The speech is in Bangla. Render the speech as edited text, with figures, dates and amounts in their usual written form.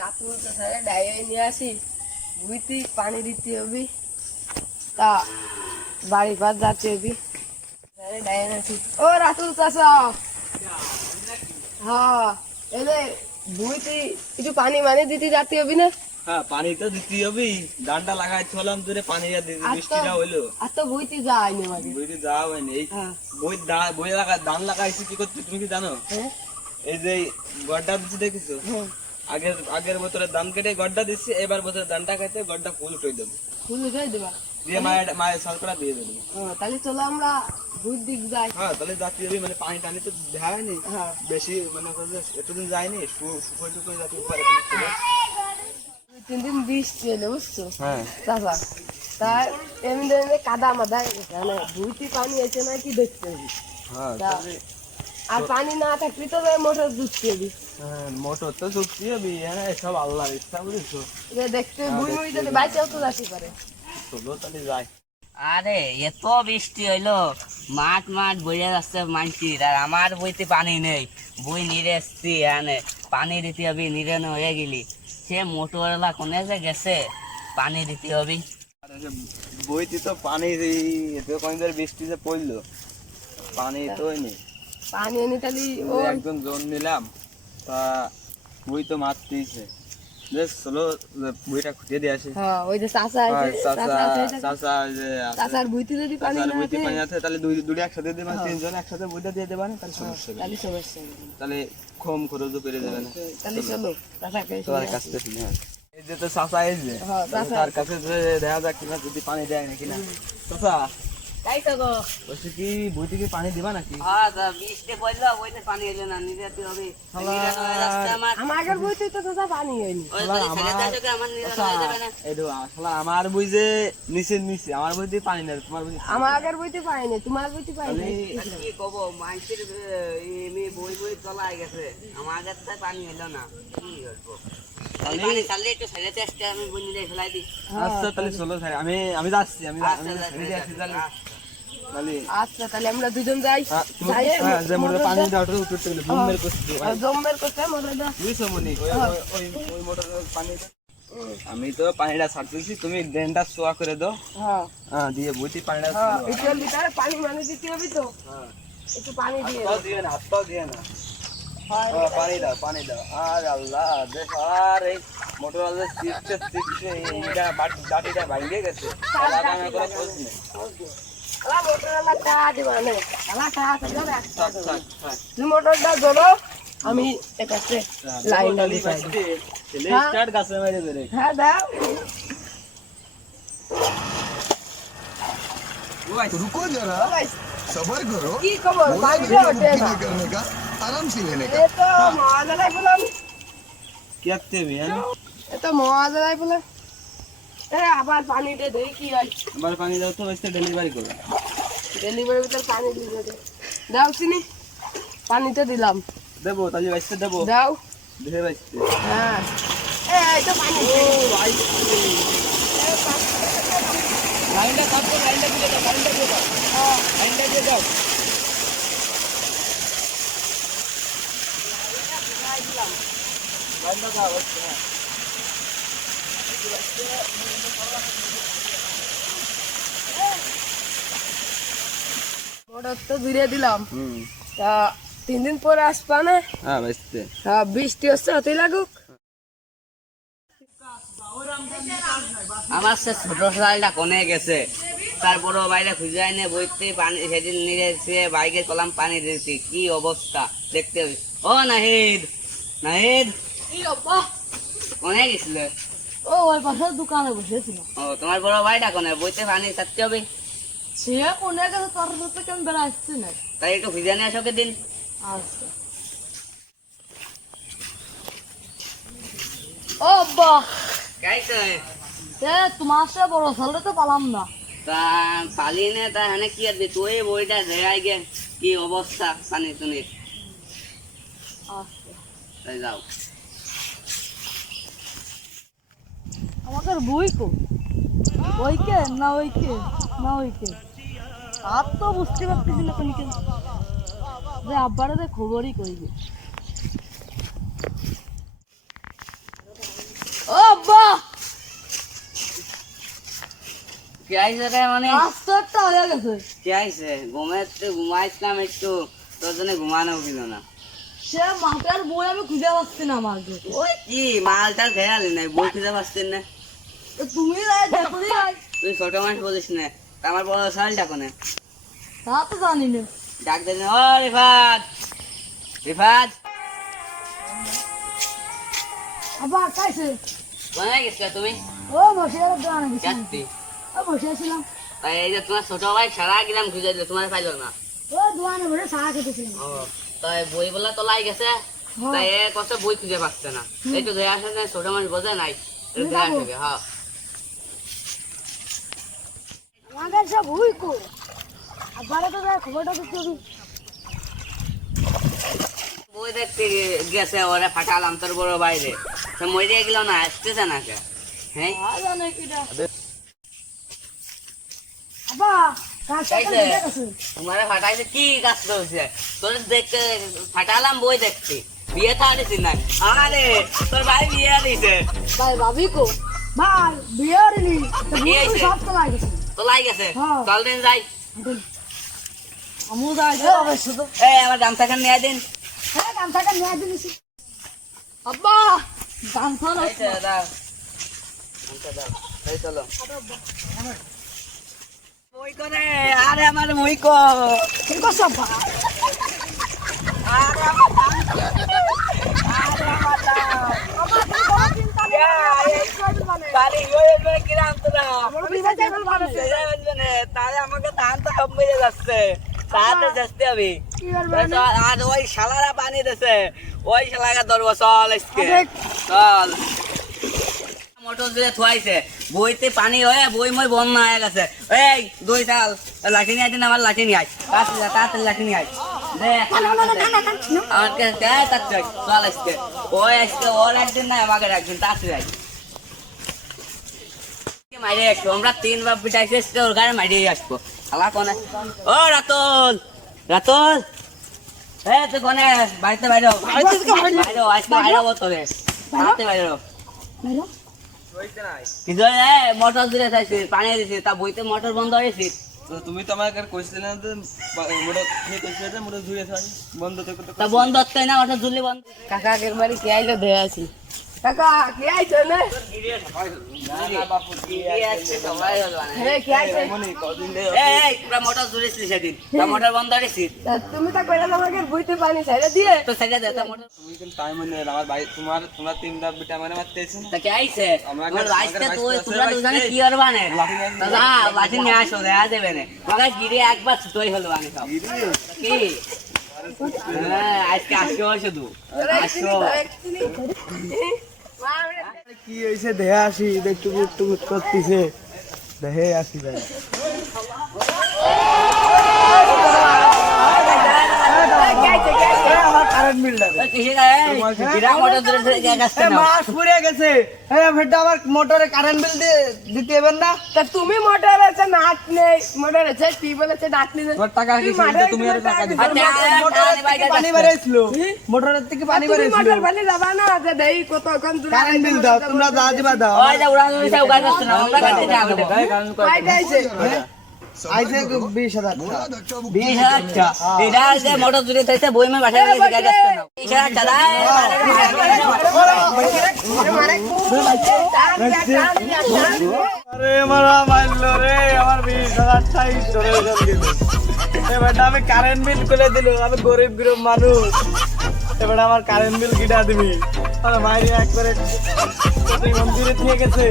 রাতুল তো স্যার ডাইয়ে নিয়ে আসি বুঝতি পানি দিতে হবে তা বাড়ি পার যাতে হবে স্যার ডাইয়ে আসি ও রাতুল চাষা হ্যাঁ এলে বুঝতি একটু পানি মানে দিতে যাতে হবে না হ্যাঁ পানি তো দিতে হবে ধানটা লাগাইতে হলাম তোরে পানি বৃষ্টিটা হইলো আর তো বুঝতি যায়নি মানে বইতে যাওয়া হয়নি এই বই লাগা ধান লাগাইছি কি করতে তুমি কি জানো এই যে গড্ডা দিচ্ছি দেখেছো আগের বছরের ধান কেটে গড্ডা দিচ্ছি এবার বছরের ধানটা খাইতে গড্ডা ফুল উঠে দেবো ফুল উঠে দেবা দিয়ে মায়ের সরকার দিয়ে দেবো তাহলে চলো আমরা দুই দিক যাই হ্যাঁ তাহলে যাতে হবে মানে পানি টানি তো দেয়নি বেশি মানে এতদিন যায়নি শুকোয় টুকোয় যাতে উপরে 2-3 দিন বৃষ্টি এলো বুঝছো চাষা তাই এমনি কাদা মাদা মানে বুঝতি পানি এসে না কি দেখতে হবে আর পানি না থাকলে তো মোটর দুধতে হবে মোটর তো চুক্তি হবে সব আল্লাহর ইচ্ছা বুঝছো দেখতে বুড়ি মুড়ি যদি বাইচাও তো যাতে পারে চলো তাহলে যাই আরে এত বৃষ্টি হইলো মাঠ বইয়া যাচ্ছে মানছির আর আমার বইতে পানি নেই বই নিরে এসছি পানি দিতে হবে নিরে হয়ে গেলি সে মোটরওয়ালা কোনে যে গেছে পানি দিতে হবে বইতে তো পানি কয়েকদিন বৃষ্টি যে পড়লো পানি তো হয়নি পানি এনে তাহলে একজন জোন নিলাম তা বই তো মাছ দিয়েছে চলো বইটা খুঁটিয়ে দিয়ে আসি ওই যে চাচা চাচার বইতে যদি পানি আছে তাহলে দুটো একসাথে দেবেন তিনজন একসাথে বইটা দিয়ে দেবেন তাহলে সমস্যা তাহলে কম খরচ পেরে যাবে না তাহলে চলো চাচাকে তোমার কাছ থেকে এই যে তো চাচা এই যে তার কাছে দেখা যাক কিনা যদি পানি দেয় নাকি না চাচা তাই তো গো বলছি কি বইতে কি পানি দিবা নাকি বৃষ্টি পড়লো বইতে পানি এলো না নিরাতে হবে আমার বইতে তো চাচা পানি হয়নি আমার বই যে নিচে আমার বইতে পানি নেই তোমার বই আমার বইতে পানি নেই তোমার বইতে পানি নেই কি কব মাইসের বই চলাই গেছে আমার কাছে পানি এলো না কি করবো আচ্ছা তাহলে চলো আমি যাচ্ছি আচ্ছা তাহলে আমরা দুজন যাই পানি দাও আমি তো পানিটা ছাড়তেছি তুমি ড্রেনটা সোয়া করে দাও দিয়ে বুঝি পানিটা পানি মানে দিতে হবে তো একটু পানি দিয়ে হাতটাও দিয়ে না পানি দাও আর আল্লাহ দেখ আর এই মোটর বাটিটা ভাঙে গেছে মোটরটা ধরো আমি লাইনটা গাছে মেরে ধরে হ্যাঁ দাও रुको जरा सबर करो की खबर करने का आराम से लेने का ये तो मौजलाई बोलन क्या तेरे यार ये तो मौजलाई बोलन আবার পানি দে দেই কি হয় আবার পানি দাও তো এসে ডেলিভারি করো ডেলিভারি ভিতর পানি দিয়ে দে দাও চিনি পানিতে দিলাম দেবো তাহলে বাইসতে দেবো দাও দেখে বাইসতে হ্যাঁ এই তো পানি ও ভাই লাইনটা কাট করো লাইনটা দিয়ে দাও লাইনটা দিয়ে দাও লাইনটা দাও মোটর তো ঘুরিয়ে দিলাম তা 3 দিন পরে আসবা না বাইসতে বৃষ্টি হচ্ছে হতেই লাগুক আমার সে ছোট সালটা কোনে গেছে তার বড় বাইরে খুঁজে আইনে বইতে পানি সেদিন নিয়ে বাইকে কলাম পানি দিতে কি অবস্থা দেখতে হবে ও নাহিদ কোনে গেছিল ও ওই পাশে দোকানে বসেছিল ও তোমার বড় ভাইটা কোনে বইতে পানি থাকতে হবে সে কোনে গেছে তোর তো কেমন বেড়া আসছে না তাই একটু খুঁজে নিয়ে আসো দিন আচ্ছা ও বাহ কাইছে তোমার সে বড় সালটা তো পালাম না তা পালিয়ে নে তা হ্যাঁ কি আর তুই বইটা দেখাই গে কি অবস্থা পানি তুমি তাই যাও আমাদের বই কো ওইকে না ওইকে আর তো বুঝতে পারতেছি না কোনকে যে আব্বারে খবরই কইবে কি আইছে রে মানে আস্তরটা হয়ে গেছে। কি আইছে ঘুমাইছিলাম একটু তোর জন্য ঘুমানো গেল না সে মাটার বই আমি খুঁজে পাচ্ছি না মাকে। ওই কি মালটার খেয়ালি নাই বই খুঁজে পাচ্ছেন না তুমি দেখো নি ভাই, তুই ছোট মানুষ বলিস না তা আমার বড় সাল ডাকো না তা তো জানি না। ডাক দেন ও রিফাত রিফাত আবার কাইছে কোথায় গেছিলে তুমি ও বসে দোকানে গেছি। যাচ্ছি ও বসে ছিলাম, তাই এই যে তোমার ছোট ভাই সারা গ্রাম খুঁজে দিল তোমার পাইলো না ও দোকানে বসে চা খেতেছিলাম। ও তাই বই বলা তো লাই গেছে তাই এ কত বই খুঁজে পাচ্ছে না এই তো ধরে আসে না ছোট মানুষ বোঝে নাই একটু ধরে আসবে হ্যাঁ আমাদের সব হুই কো আবার তো খবরটা দিতে হবে। বই দেখতে গেছে ওরা ফাটালাম তোর বড় বাইরে তো মরে গেল না আসতেছে না কে হ্যাঁ জানে কিটা আবা কাছে কাইছে? গেছে। তোমারে ফাটাইছে কি কাজ করছে তোর দেখতে ফাটালাম বই দেখতে বিয়ে তো আনিস না আরে তোর ভাই বিয়ে আনিছে ভাই ভাবি কো ভাই বিয়ার নি তো কি হয়েছে? সব তো লাগেছে। তো লাই গেছে হ্যাঁ। চল দিন যাই আমু যাই অবশ্য তো এই আমার গামছা খান নিয়ে দিন হ্যাঁ গামছাটা নিয়ে দিয়েছি। আব্বা গামছা না এই তো দাও গামছা দাও এই চলো মই করে আরে আমার মই কো কি করছ আব্বা? আরে আমার দাম আরে আমার দাম আমার তো বড় চিন্তা নেই। বাড়ি হয়ে গেল কিরাম তোরা আমার বিবাহ চাইবে মানুষে। তাহলে আমাকে ধান তো সব মেরে যাচ্ছে তাতে যাচ্ছে আমি কি করবে? আর ওই শালারা পানি দিছে ওই শালাকে ধরবো চল আজকে আরে। চল মোটর দিয়ে থুয়াইছে বইতে পানি হয়ে বই মই বন্যা হয়ে গেছে এই দুই চাল লাঠি নিয়ে দিন আমার লাঠি নিয়ে আয় তাড়াতাড়ি লাঠি নিয়ে আয় দে আমাকে তাড়াতাড়ি চল আজকে ওই আজকে ওর একদিন না আমাকে একদিন তাড়াতাড়ি আয় মাইরে একটু আমরা 3 বার পিটাইছে ওর গায়ে মাইরে আসবো শালা কোনে ও রাতুল রাতুল এ তুই কোনে বাড়িতে বাইরো বাইরো আজকে বাইরো তোরে বাড়িতে বাইরো বাইরে? কিন্তু মোটর দিলে চাইছি পানি দিছি তা বইতে মোটর বন্ধ হয়েছে তো তুমি তো আমাকে কইছিলে না যে মোটর কে কইছিলে যে মোটর ধুয়ে আছে বন্ধ তো করতে তা বন্ধ হচ্ছে না মোটর ঝুলি বন্ধ কাকা একবারই কে আইলো ধরে আছি। কাকা কে আইছো না? না বাপু কি হ্যাঁ কে আইছো? মনে কদিন ধরে এই পুরা মোটর ঝুলেছিলি সেদিন তা মোটর বন্ধ হয়েছি তা তুমি তা কইলা আমাকে বইতে পানি ছাইড়া দিয়ে। তো সেটা দে তা মোটর তুমি কিন্তু টাইম নেই আমার ভাই তোমরা 3 বার বিটা মানে মারতেছ না তা কে আইছে আমাকে- আমার রাইসটা আমাকে তুই রাইসটা তোমরা আছে, দুজনে রাইসটা। কি আর বানে লাঠি নিয়ে আসবি? দাদা লাঠি নিয়ে আসো দেয়া দেবে না আমাকে গিরে একবার ছুটোই হলো আমি সব কি হ্যাঁ আজকে আসো শুধু আসো কি হয়েছে দেহে আসি একটু একটু করতেছে দেহে আসি যাই আমার কারেন্ট বিলটা কিসে গায়ে গিরা মোটর ধরে ধরে গিয়ে গেছে না মাস পুড়ে গেছে ফেরটা আবার মোটরে কারেন্ট বিল দিতে হবে না তা তুমি মোটর আছে নাট নেই মোটর আছে টিউবওয়েল আছে নাট নেই তোমার টাকা কি তুমি আর টাকা দিছো পানি বেড়েছিল মোটরের থেকে পানি বেড়েছিল মোটর বানি যাবা না যে দেই কত কোন দূর কারেন্ট বিল দাও তোমরা যা দিবা দাও ওই যে উড়ান উড়িছে উগাই যাচ্ছে না আমরা কাটতে যাবো কয় গাইছে আইছে 20,000 बुरा धक्का मुक्की 20,000 টাকা এটা যে মোটর জুড়ে থাকছে বই মে বাসা গেছে গাই যাচ্ছে না 20,000 টাকা আরে মারা মারলো রে আমার 20,000 টাই ধরে গেল এবার আমি কারেন্ট বিল করে দিল আমি গরিব গরিব মানুষ এবার আমার কারেন্ট বিল কিটা দিবি আরে মাইরে একবারে মন্দিরে নিয়ে গেছে